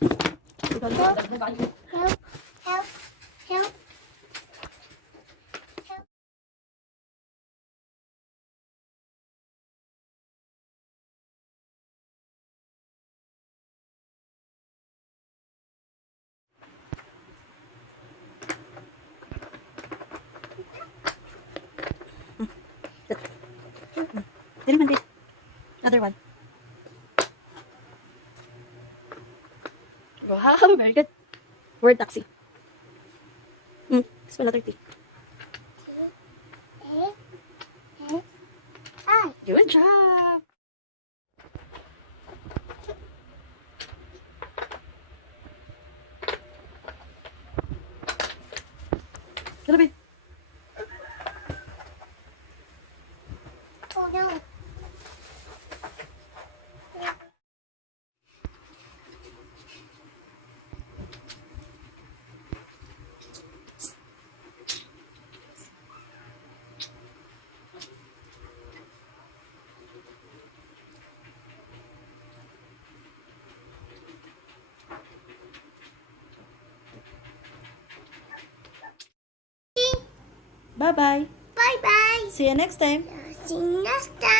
Help, help, help, help. Dili man, babe. Other one. Wow, very good. Word taxi. Spell letter T. I. Good job. Little bit. Oh no. Bye-bye. Bye bye. See you next time. See you next time.